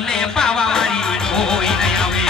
ને પાવા વાળી કોઈ નહીં આવે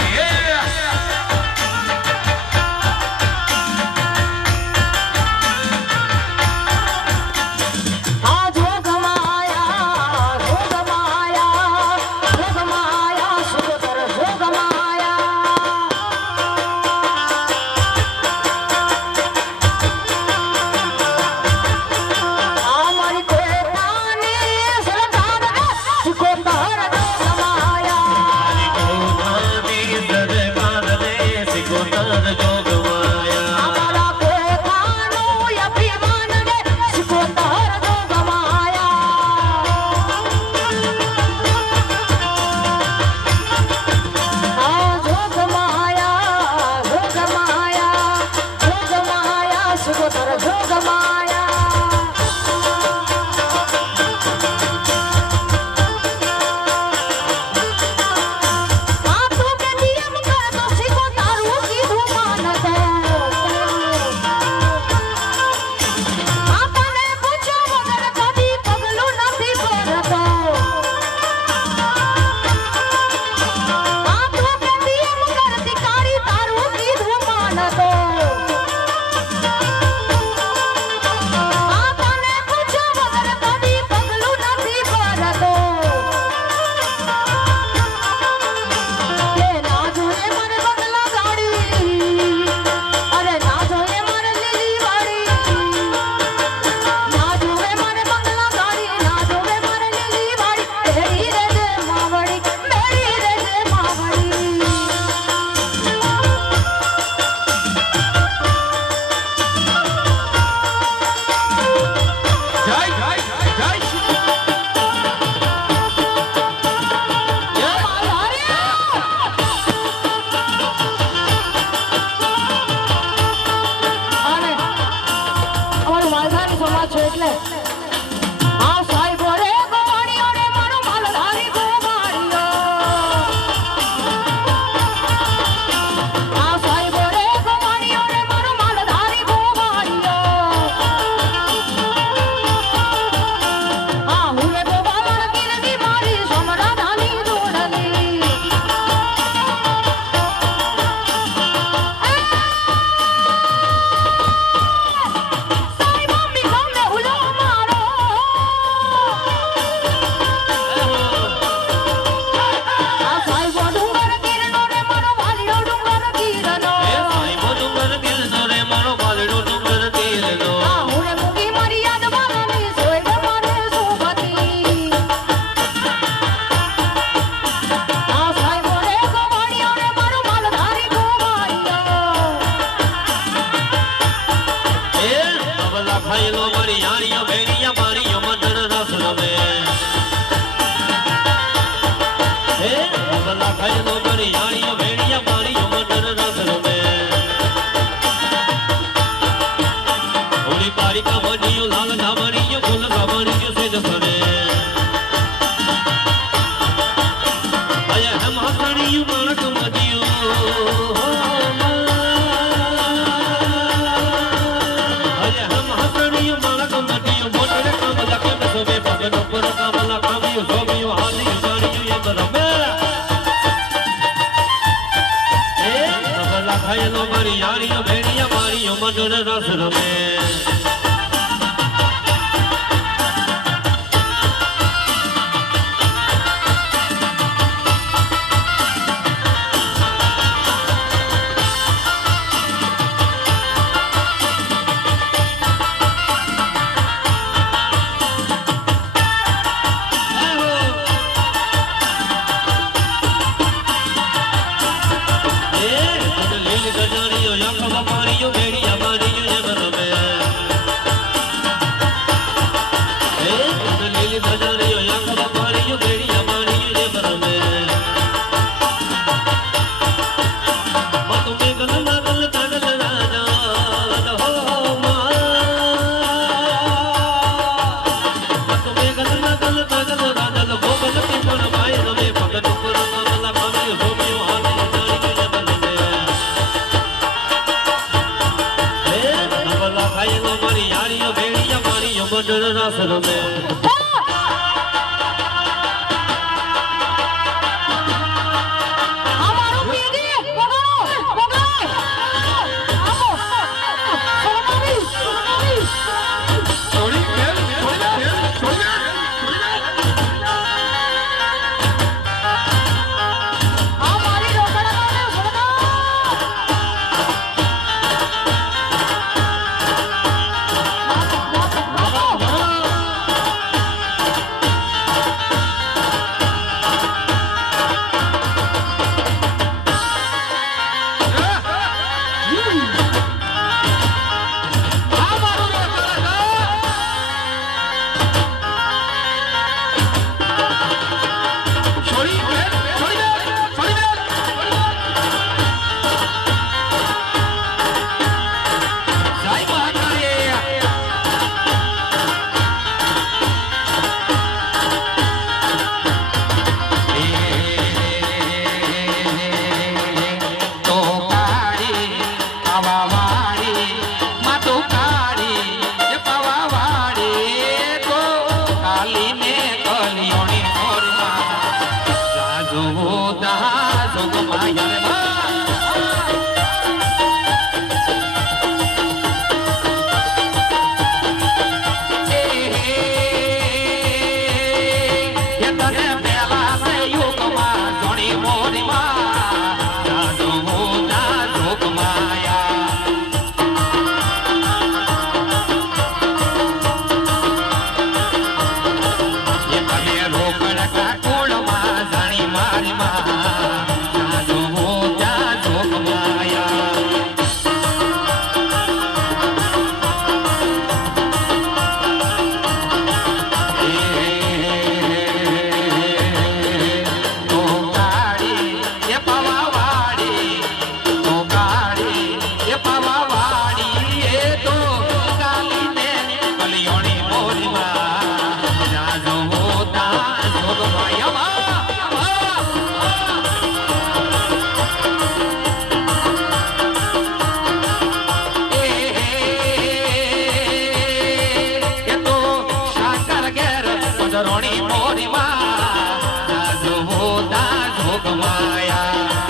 કમાયા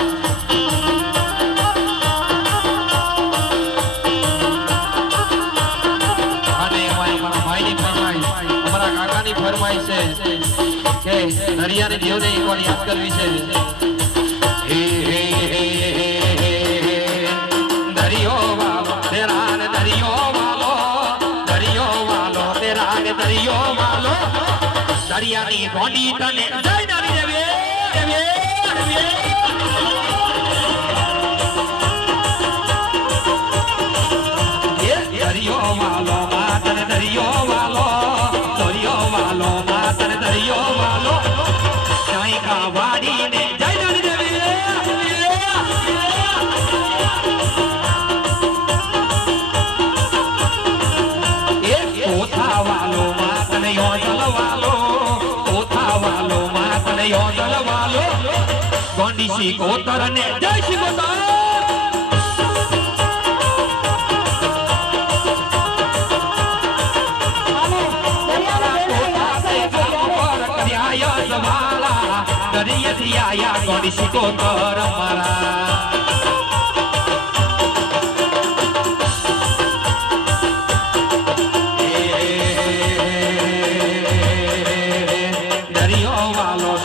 અને અમારા ભાઈની ફરમાઈશ અમારા કાકાની ફરમાઈશ છે કે નરિયાની દેવને એકવાર યાદ કરવી છે હે હે હે દરિયો વાલો તેરા ને દરિયો વાલો તેરા ને દરિયો વાલો દરિયાની ગોંડી તને જય નારી દેવી દરિયો વાલો માતને દરિયો વાલો માતને દરિયો વાલો સાઈ કા વાડીને જય નારી દેવી ઓથા વાલો માતને યોજલ વાલો ગોંડી સી કોતર ને જય શ્રી કોતર દરિયાથી આયા ગોંડી સી કોતર મારા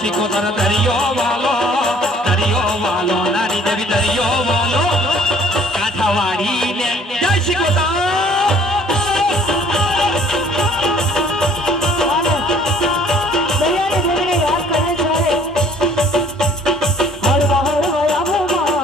સિકોતર દરિયો વાલો નારી દેવી દરિયો વાલો કાંઠાવાડી ને જય સિકોતર દરિયાની દેવીને યાદ કરને ચાલે હળવા હળવા આબોમાં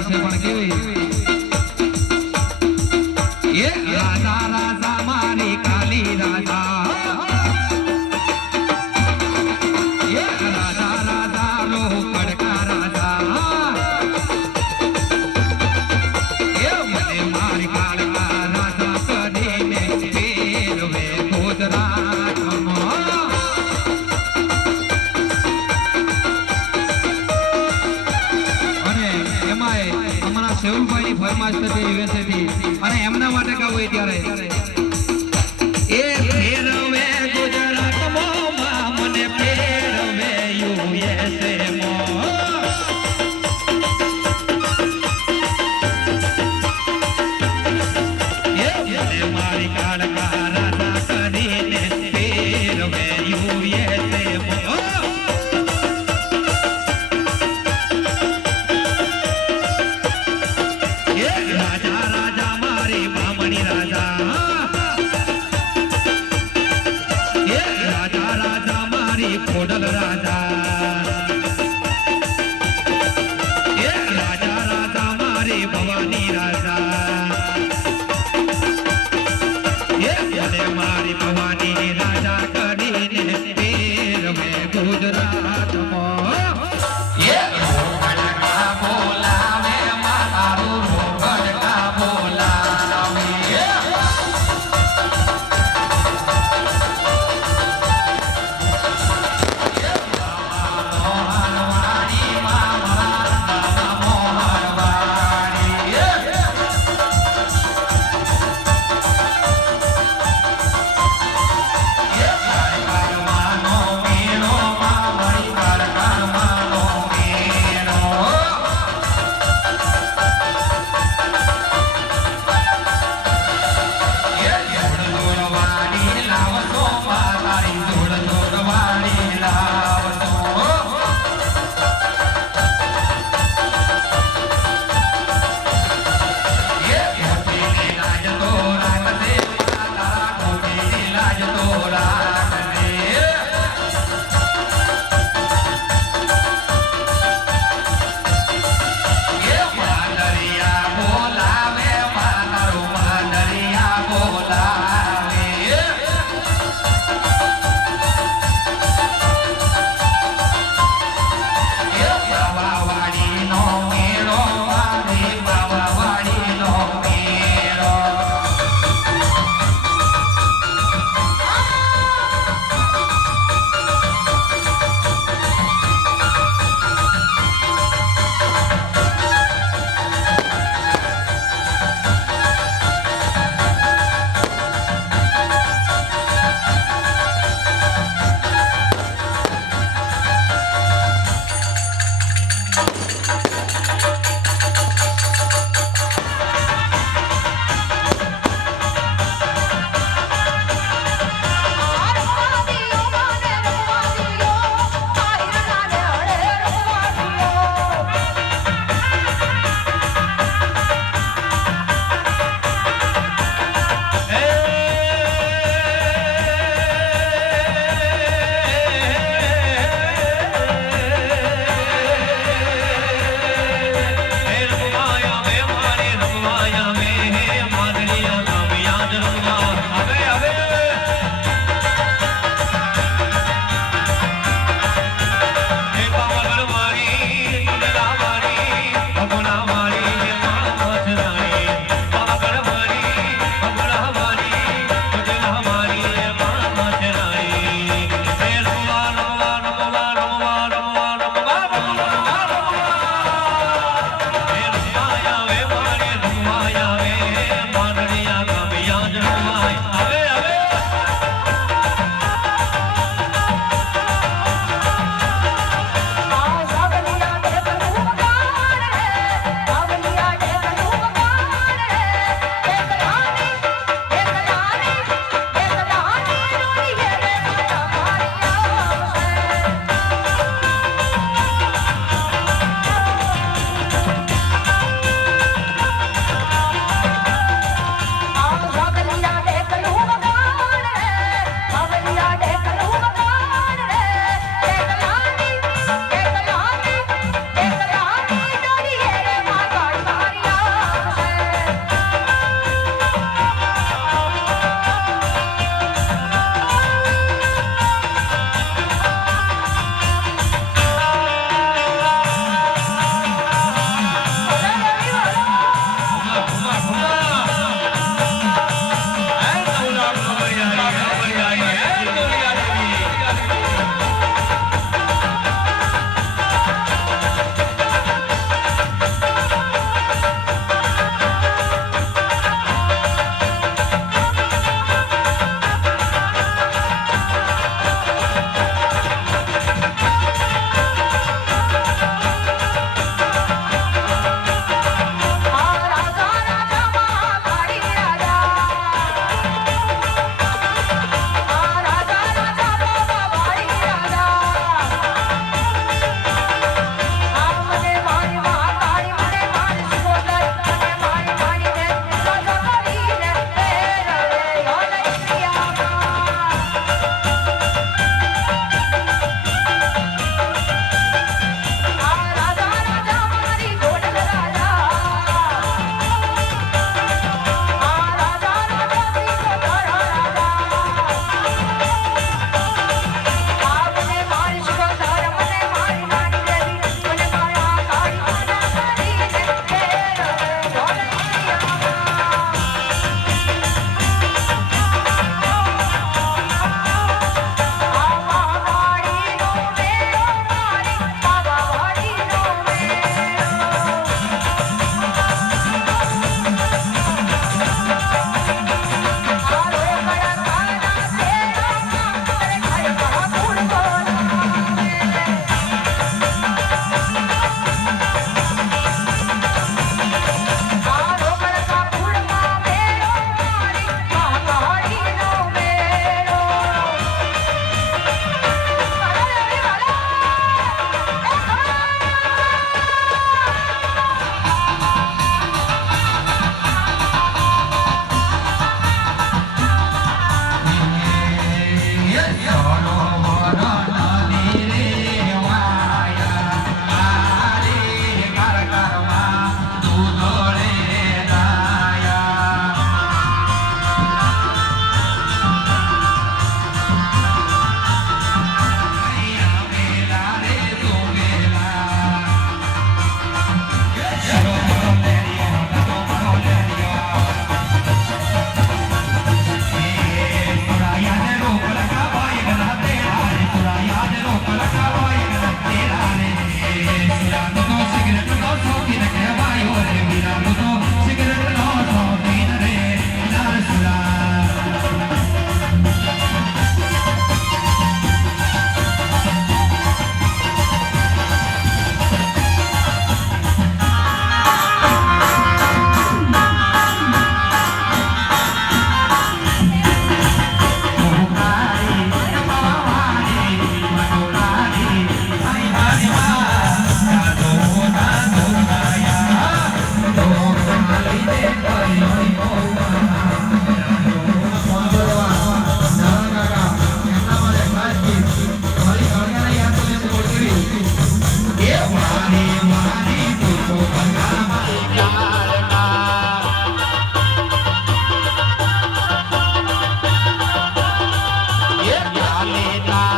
ફરમાઈ છે પણ કેવી એ રાજા રાજા મારી કાલી રાજા એ રાજા રાજા લો કડકા રાજા એ મને મારી કાળકા રાજા કરીને ફેરવે ગુજરાતમાં અને એમાંય અમારા સેવલભાઈની ફરમાશ થતી યુએસએથી અને એમના માટે ગાવું હોય ત્યારે એ ફેરવે ગુજરાતમાં મને ફેરવે યુએસએમાં એ મને મારી કાળકા રાજા કરીને ફેરવે યુએસએમાં રાજા રાજા મારી બામણી રાજા એ રાજા રાજા મારી ખોડલ રાજા એ રાજા રાજા મારી ભવાની રાજા એ મને મારી ભવાની રાજા કરીને ફેરવે ગુજરાતમાં એ રોગડકા બોલાવે મારું રોગડકા બોલાવે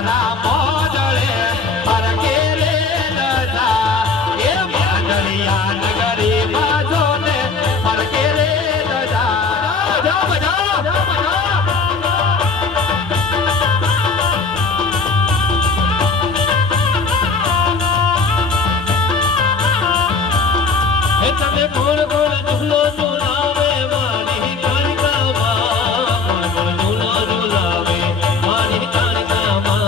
તારા મોજળે ફરકે રે દજા એ માંડલિયા નગરી બાજો ને ફરકે રે દજા જા બજા તમે કોણ કોણ ઝૂલો ઝૂલાવે મારી કાળકામાં કોણ ઝૂલો ઝૂલાવે મારી કાળકામાં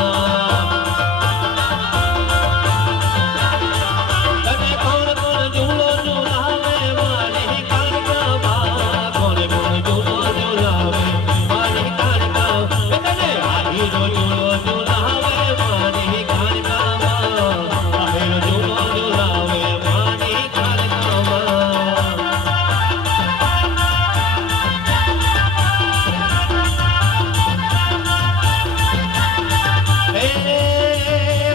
તમે કોણ કોણ ઝૂલો ઝૂલાવે મારી કાળકામાં કોણ કોણ ઝૂલો ઝૂલાવે મારી કાળકામાં તમે આહીરો ઝૂલો ઝૂલાવે મારી કાળકામાં આહીરો ઝૂલો ઝૂલાવે મારી કાળકામાં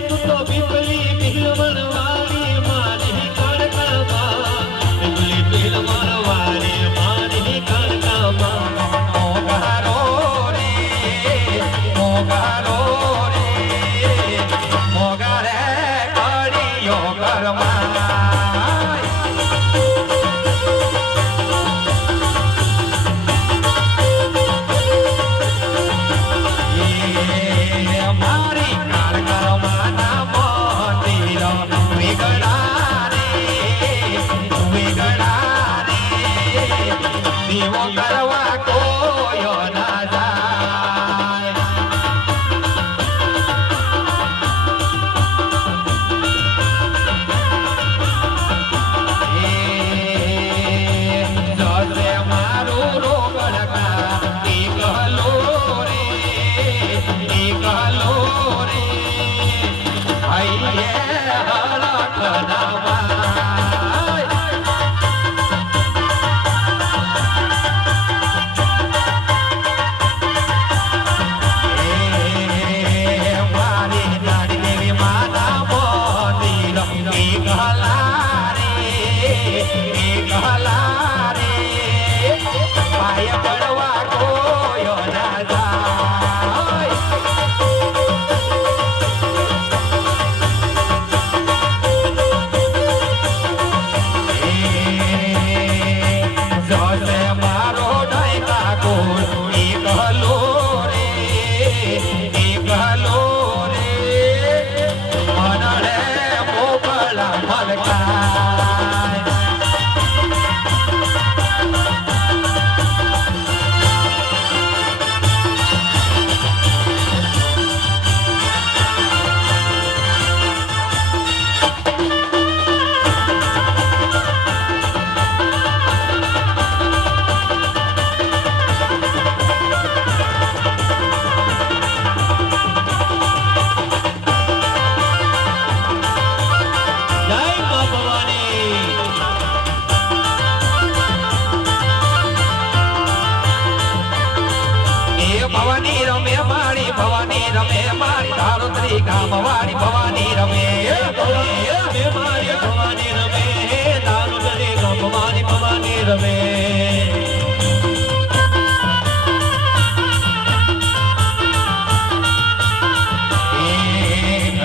તું તો પીપલી પીલવણ વાળી મારી કાળકામાં પીપલી પીલવણ વાળી મારી કાળકામાં મોગારો રે મોગારો રે મોગારે કડિયો ઘરમાં મારી કાળકરમાં ના મંદિર વિગડા રે દીવો કરવા કોયો ના જાય જશે મારું રોગડકા એકલો રે હૈયે હરખનામાં મારી લાડી દેવી માતા મોતીર એકલા રે પાય પડવા કોયો ના જાય જશે મારો ડાયકા કોલ એકલો રે મનડે મોકલા મલકાય જય મા ભવાની એ ભવાની રમે મારી ધારોત્રી ગામ વાળી ભવાની રમે મારી ભવાની રમે તારું દરે ગમ મારી ભવાની રમે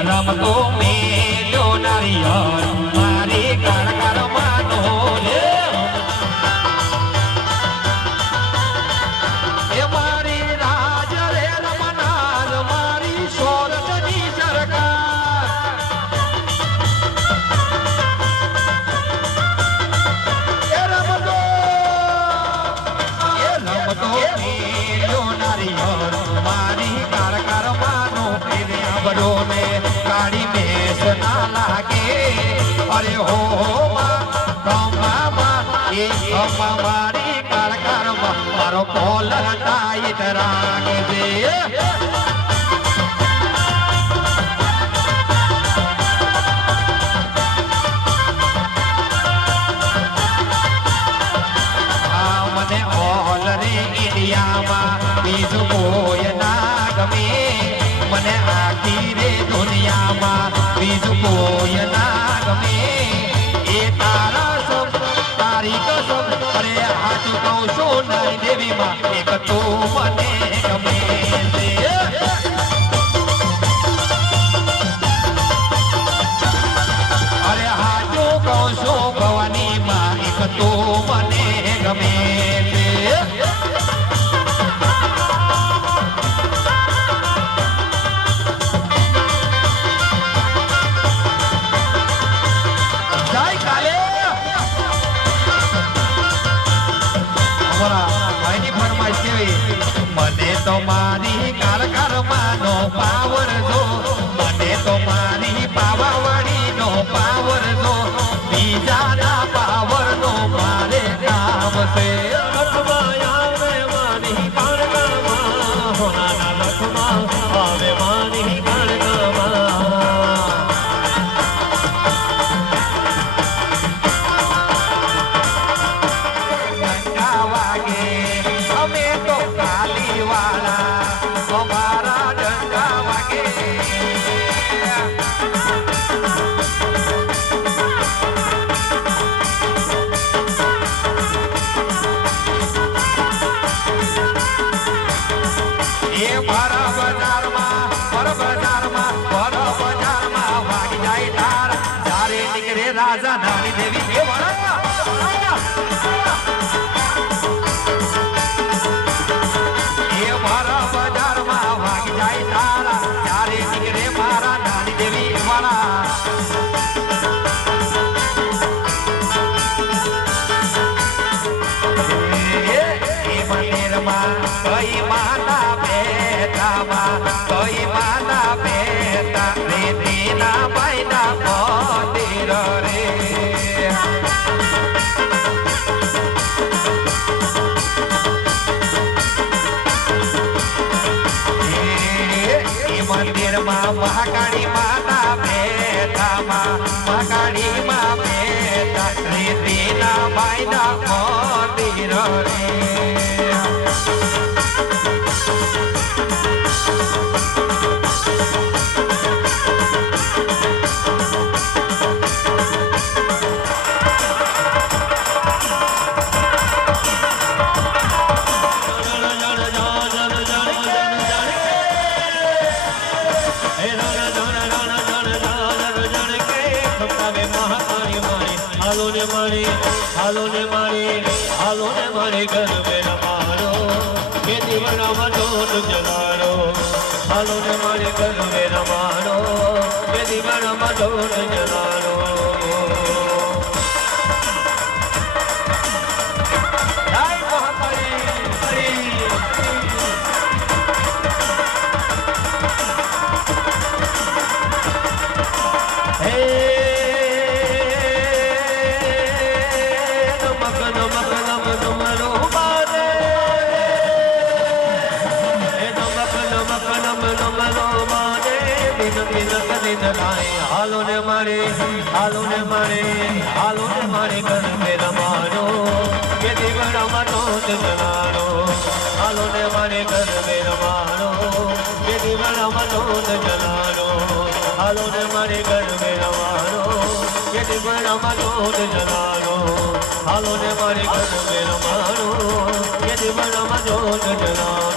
રમતો મેલ્યો નારિયર મારી કાળકારમાંનો લે એ મારી રાજ રે રમનાર મારી સોરઠની સરકાર એ રમતો મેલ્યો નારિયર મારી કાળકારમાંનો એને આબડો ને કાળી મેસ ના લાગે અરે હો એ મારી કાળકારમાં મારો કોલર ટાઈટ રાખજે મને ઓલ રે ઇન્ડિયામાં બીજું કોઈ ના ગમે મને આખી રે દુનિયામાં બીજું કોઈ ના ગમે એ તારા સબ તારી કસમ અરે હાથ કહું છું નહીં દેવીમાં એક તું મને ગમે છે રાજા નાની દેવી એ વાળા એ મારા બજારમાં વાગ જાય તારા ત્યારે નીકળે મારા નાની દેવી વાળા કઈ માતા બેટામાં કઈ માતા બેટા રેતીના બાયના મંદિર રે એ મંદિરમાં મહાકાળી માતા બેટામાં મહાકાળી માં બેટા રેતીના બાયના મંદિર રે હાલો ને મારી ઘર મેં રમાડો કે દીવડામાં ઢોલ જલાડો હાલો ને મારી ઘર મેં રમાડો કે દીવડામાં ઢોલ જલાડો હાલો ને મારે ઘર મેં રમાડો કે દીવડામાં ઢોલ જલાડો હાલો ને મારે ઘર મેં રમાડો કે દીવડામાં ઢોલ જલાડો હાલો ને મારે ઘર મેં રમાડો કે દીવડામાં ઢોલ જલાડો હાલો ને મારે ઘર મેં રમાડો કે દીવડામાં ઢોલ જલાડો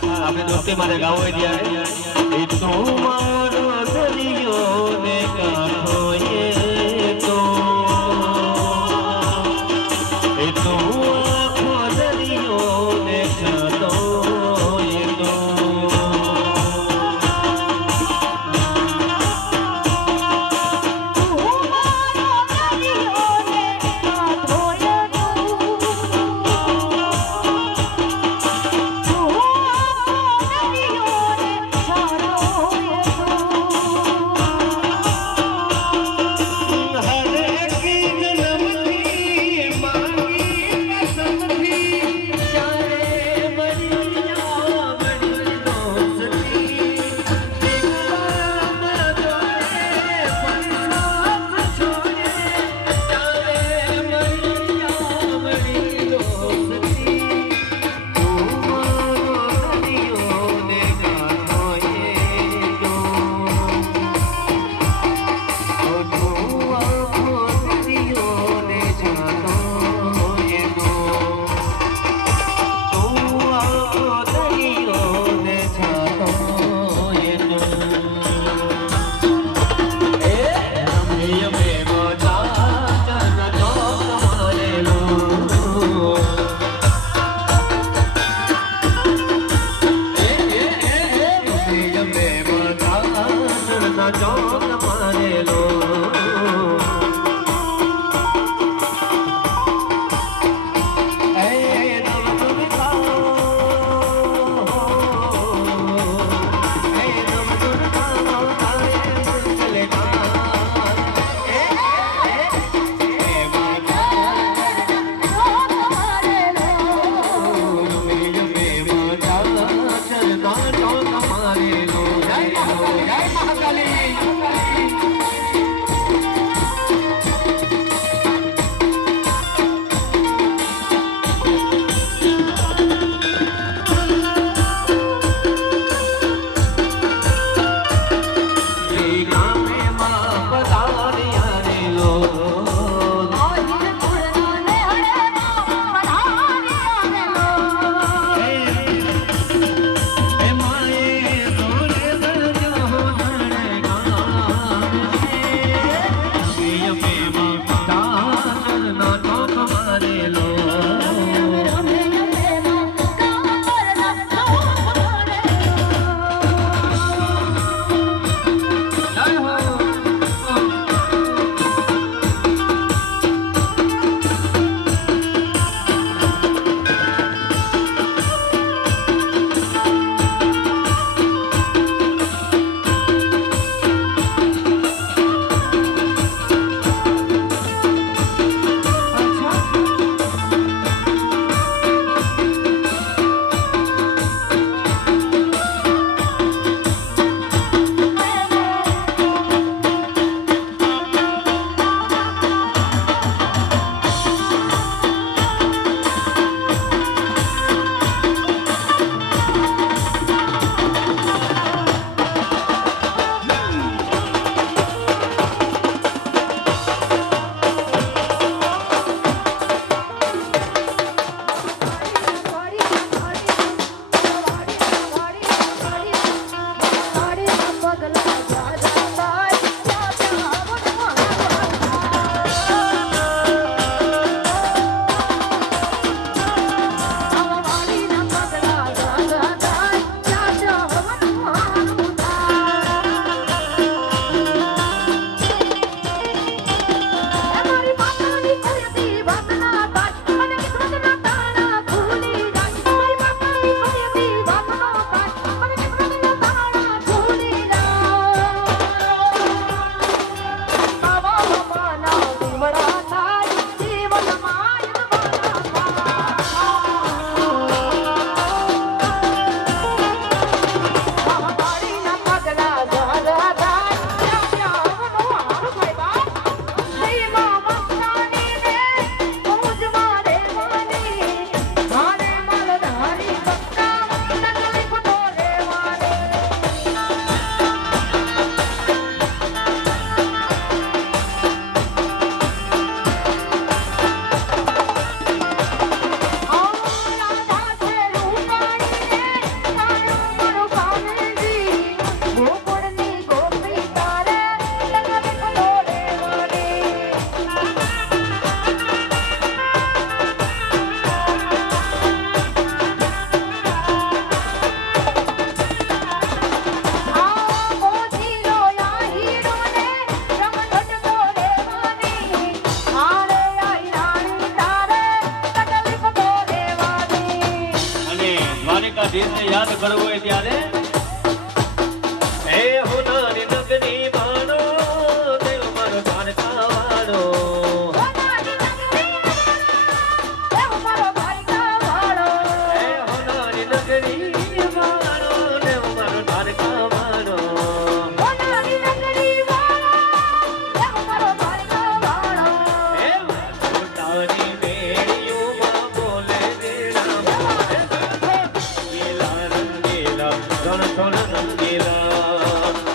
ખાસ આપણે દોસ્તી મારે ગાવું હોય ત્યારે એ તું મારો દરિયો ને કાંઠો એ તો આખો દરિયો ને કાંઠો એ તો દેશને યાદ કરવો હોય ત્યારે હે હોનારી નગરી માનો દેવ મારો દ્વારકાવાળો હે હોનારી નગરી માનો દેવ મારો દ્વારકાવાળો હે પોતાની વેળીઓમાં બોલે દેણા ગીલા રંગીલા ધણ ધણ રંગીલા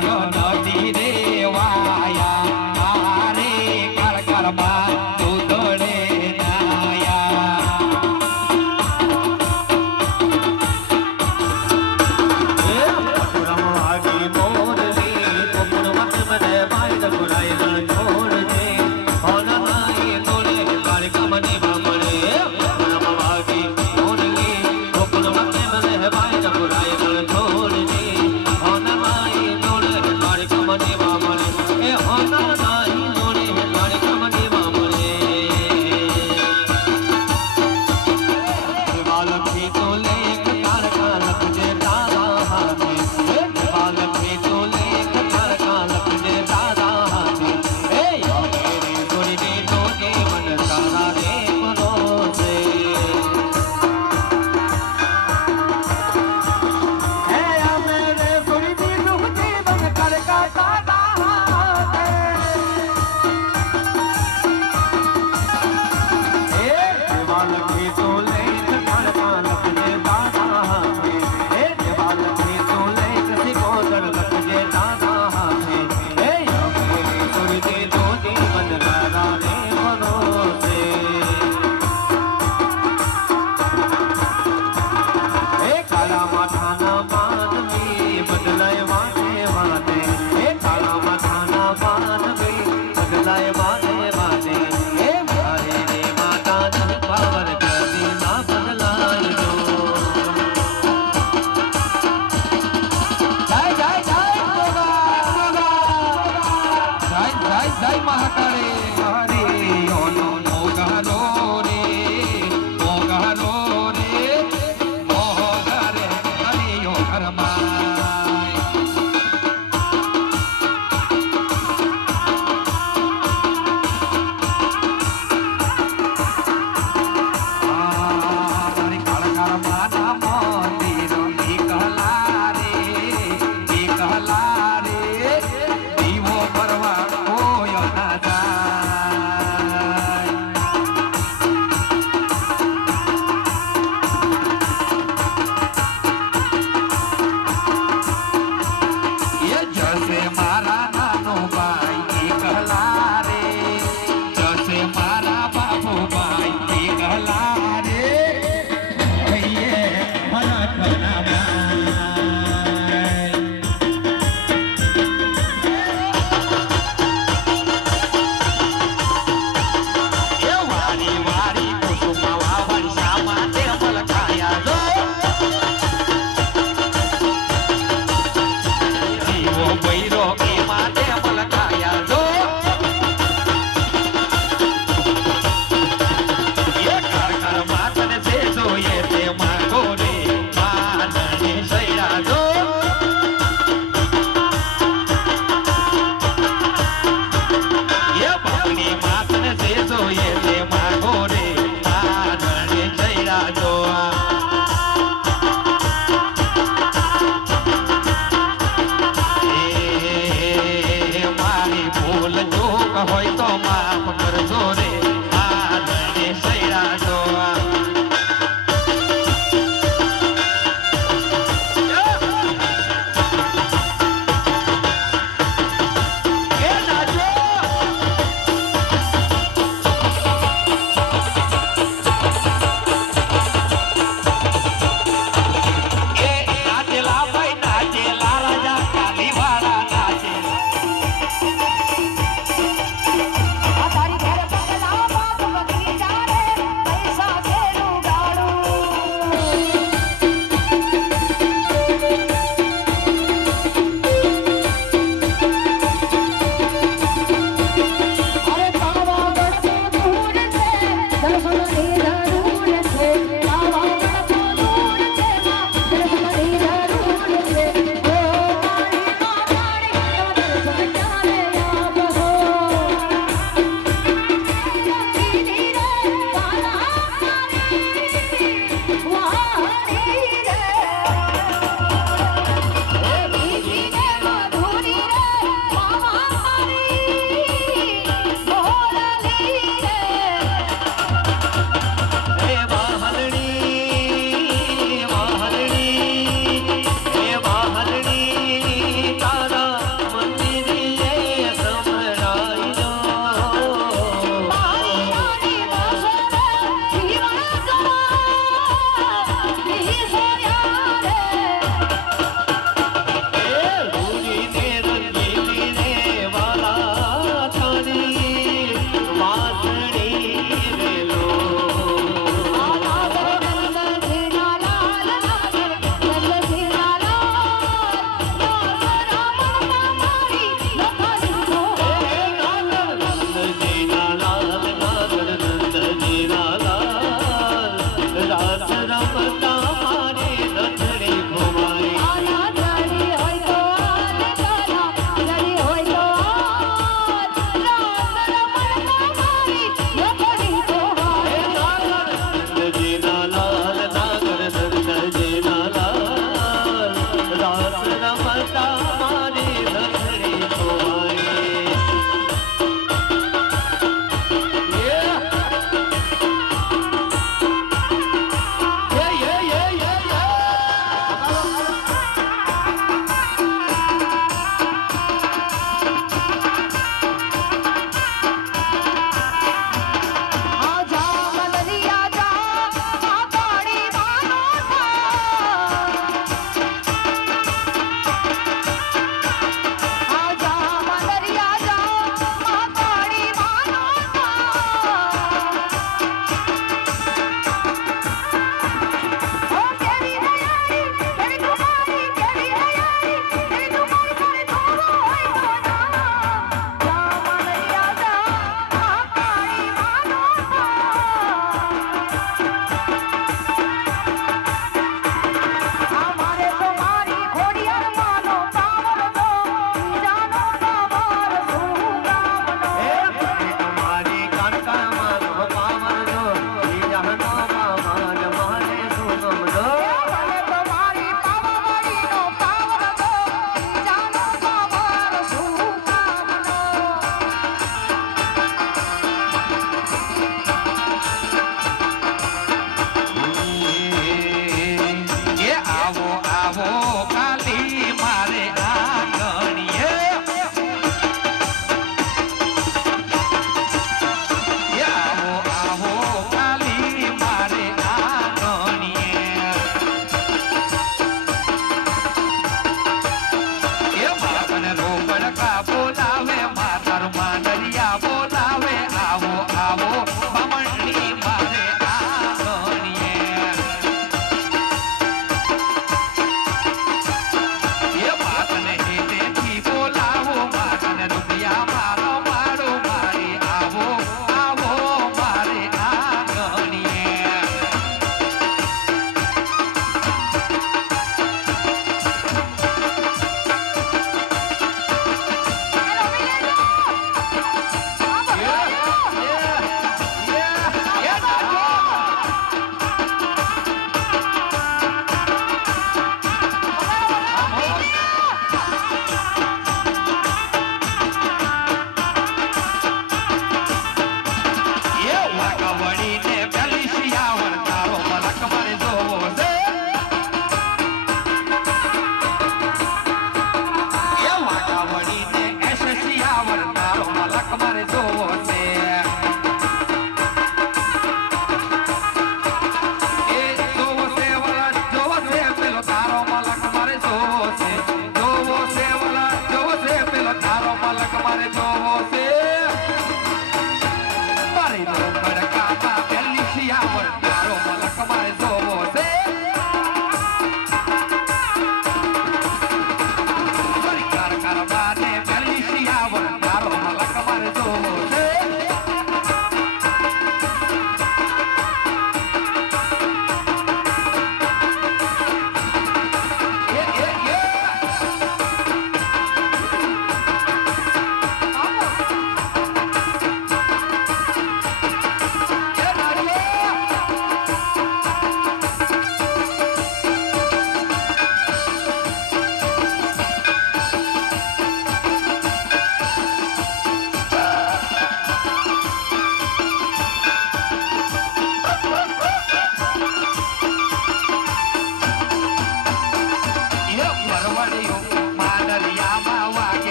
કર નથી રે વાયા આરે કર કરમાં દૂધડે નાયા પટુરમ વાગી મોરલી કોપુર મત મને માય દગુરાય રણ છોડજે હોન નાઈ તોડે કાળિકા મને બામણે પટુરમ વાગી મોરલી કોપુર મત મને માય દગુરાય રણ છોડજે હોન નાઈ તોડે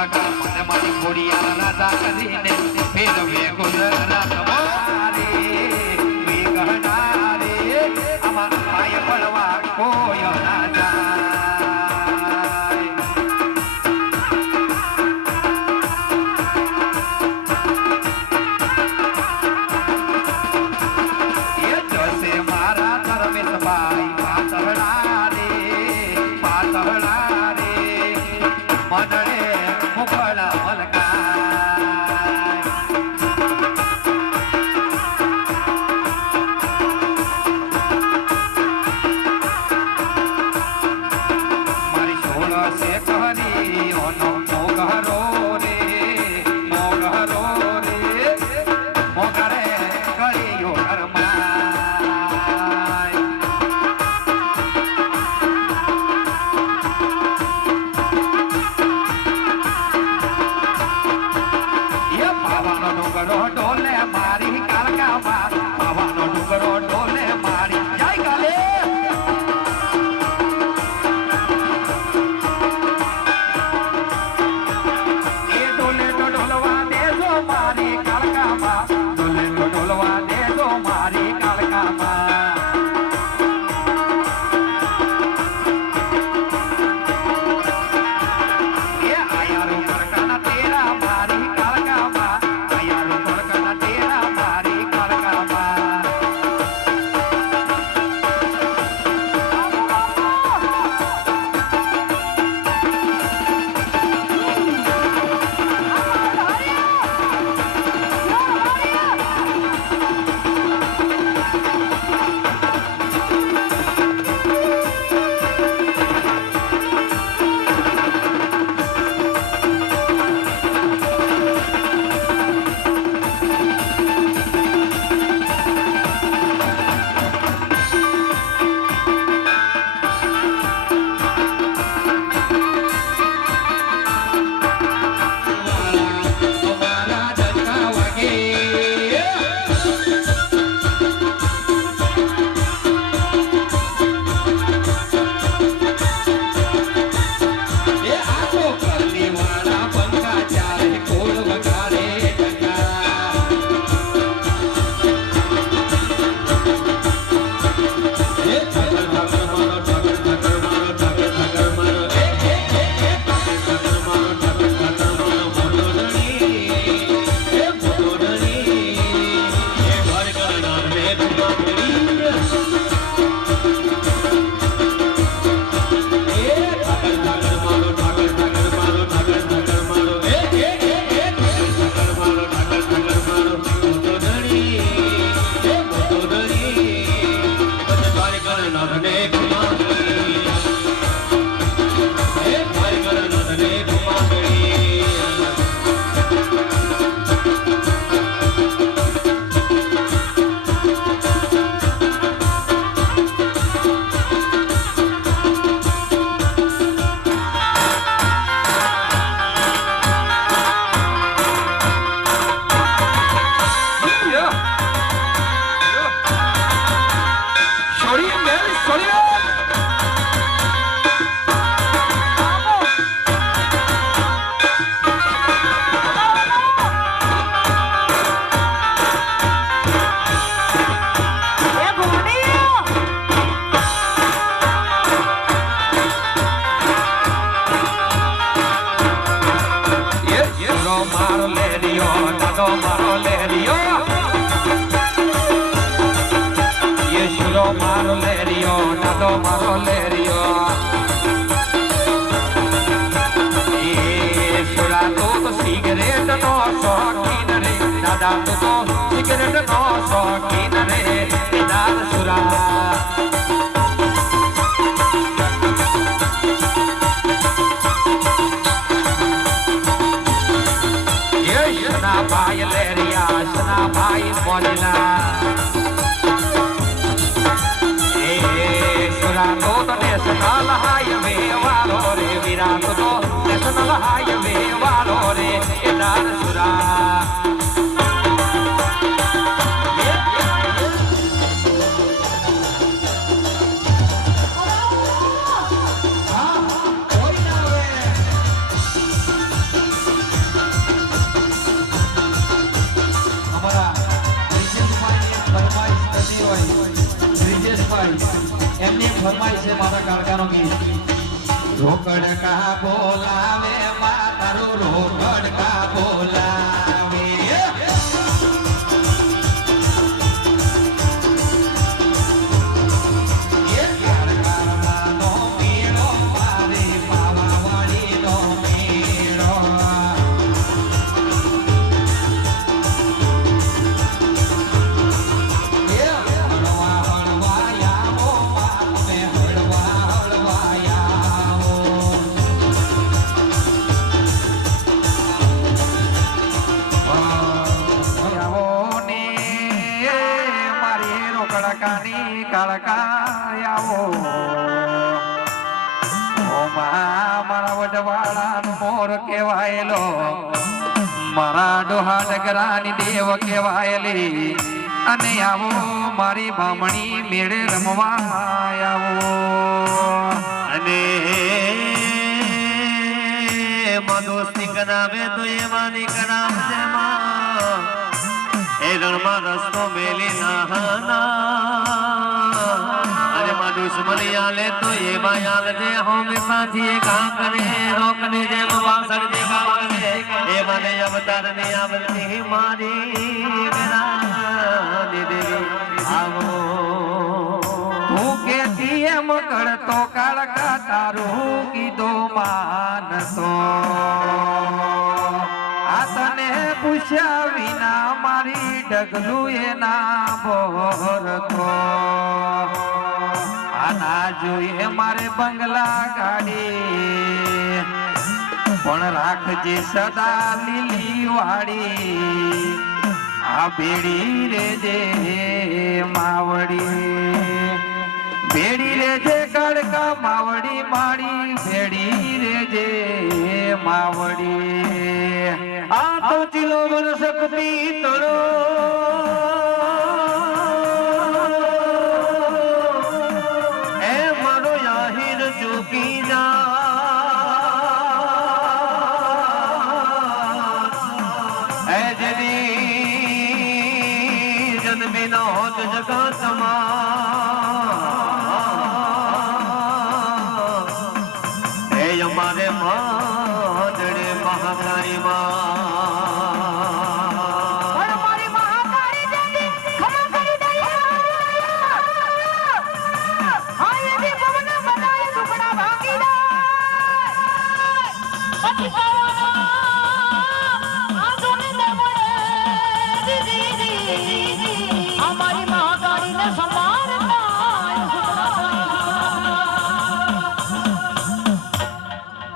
બાળકા મને મારી ખોડિયાર રાજા કરીને ફેરવે ગુજરાત મારે વિગણારે આમાં પાય પડવા કોઈ ના જાય એ જશે મારા ધર્મેશભાઈ પાતળા રે મનડે મુખડા મલકાય મારી સોળ છે કહરી ઓનો મોગરો રે મોગરે કર્યો કરમાય ડોલે મારી કાળકામાં પાવાનો ડુંગરો ડોલે મારી જય કાલે એ ડોલે ડોલવા દેજો મારી કાળકામાં ડોલે ડોલવા દેજો મારી કાળકામાં એ આયારો કરકાના તેરા મારી કાળકામાં મારો લેરિયો નાદો મારો લેરિયો એ સુરા તો સિગરેટ નો શોખીન રે દાદા તો સિગરેટ નો શોખીન રે દાદ સુરા ભાઈ લેરિયા સના ભાઈ મોલીના તો નેશનલ હાઈવે વાળો રે વિરાટ તો નેશનલ હાઈવે વાળો રે એ દાર સુરા હોય બ્રિજેશભાઈ એમની ફરમાઈ છે મારા કાળકાનો ગીત રોકડ કા બોલાવે માતારો રોકડ કા બોલાવે મારા વડવાળાનો મોર કહેવાયેલો મારા ડોહા ડગરાની દેવ કહેવાયેલી અને આવો મારી બામણી મેળે રમવા આવો અને દોસ્તી કરાવે તો એ મારી કરાવશે માં એ રણમાં રસ્તો મેલી ના દુશ્મની આલે તો એ માયાલ જે હોમ સાથી કા કરે રોકને જે વાસર જે ગાવને એ મને અવતાર ને આવતી મારી મેરા દેવી આવો હું કેતી એમ કરતો કાળકા તારું કીધો માનતો આ તને પૂછ્યા વિના મારી ડગલું એ ના ભરતો ના જોઈએ મારે બંગલા ગાડી પણ રાખજે સદા લીલી વાડી આ ભેડી રે જે માવડી ભેડી રે જે કડકા માવડી માડી ભેડી રે જે માવડી આ તો ચિલો વર શક્તિ તળો અમારે માદડે મહાકાળી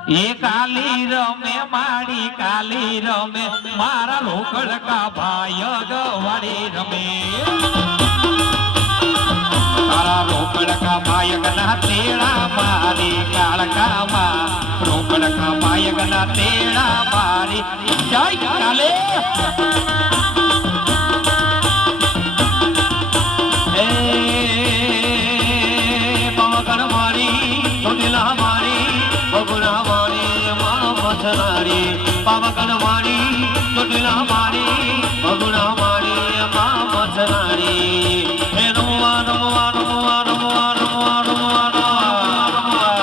એ કાલી રમે માડી કાલી રમે મારા રોકડ કા ભાઈ ગવાડી રમે તારા રોકડ કા ભાઈ ગના તેડા મારી કાળકામાં રોકડ કા ભાઈ ગના તેડા મારી જય કાલે એ પાવગણ મારી સુનિલા મારી બગુડા પાવગણ વાણી ચોટીલા મારી ભગુણા મારી મા મચનારી હે રમવા રમવા રમવા રમવા રમવા રમવા રમવા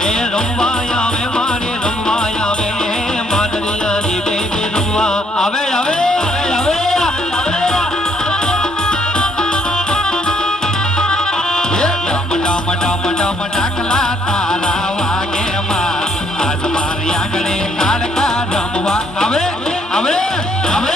હે રમવા આવે મારી રમવા આવે માદરિયાની દેવી રમવા આવે આવે આવે ડમ ડમ ડમ ઢાકલા તારા વાગે માં આજ મારી આગળે કાળકા રમવા આવે આવે આવે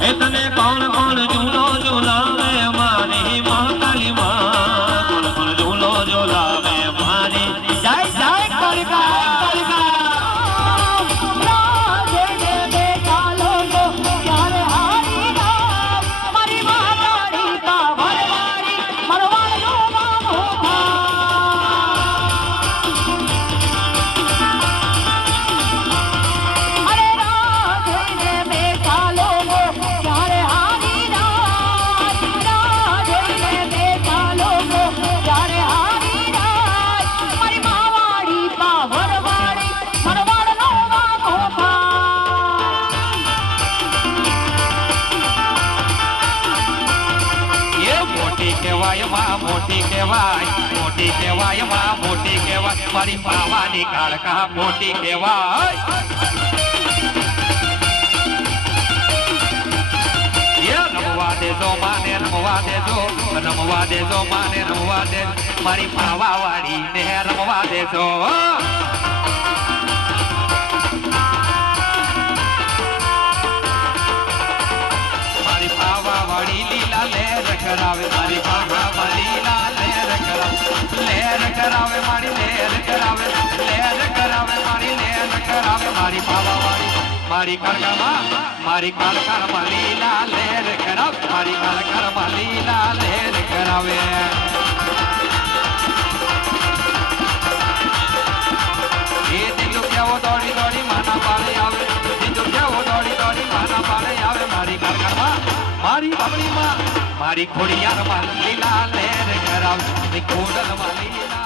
એ તને કોણ કોણ ઝૂલો ઝૂલાવે મારી મહાકાળી માં કોણ કોણ ઝૂલો ઝૂલાવે મારી જય જય કાળકા એ મોટી કહેવાય માં મોટી કહેવાય મોટી કહેવાય માં મોટી કહેવાય મારી પાવાની કાળકા મોટી કહેવાય રમવા દેજો માને રમવા દેજો રમવા દેજો માને રમવા દે મારી પાવા વાળી ને રમવા દેજો મારી પાવા વાળી લીલા લહેર કરાવે મારી પાવા વાળી લીલા લહેર કરાવે મારી લહેર કરાવે મારી લહેર કરાવે મારી પાવા વાળી મારી કાળકામાં લીલા લહેર કરાવે મારી કાળકામાં લીલા લહેર કરાવે એ દિલો કેવો દોડી દોડી માના પાળે આવે દિલો કેવો દોડી દોડી માના પાળે આવે મારી કાળકામાં મારી બાબડીમાં મારી ખોડિયારમાં લીલા લહેર કરાવે ખોડલમાં લીલા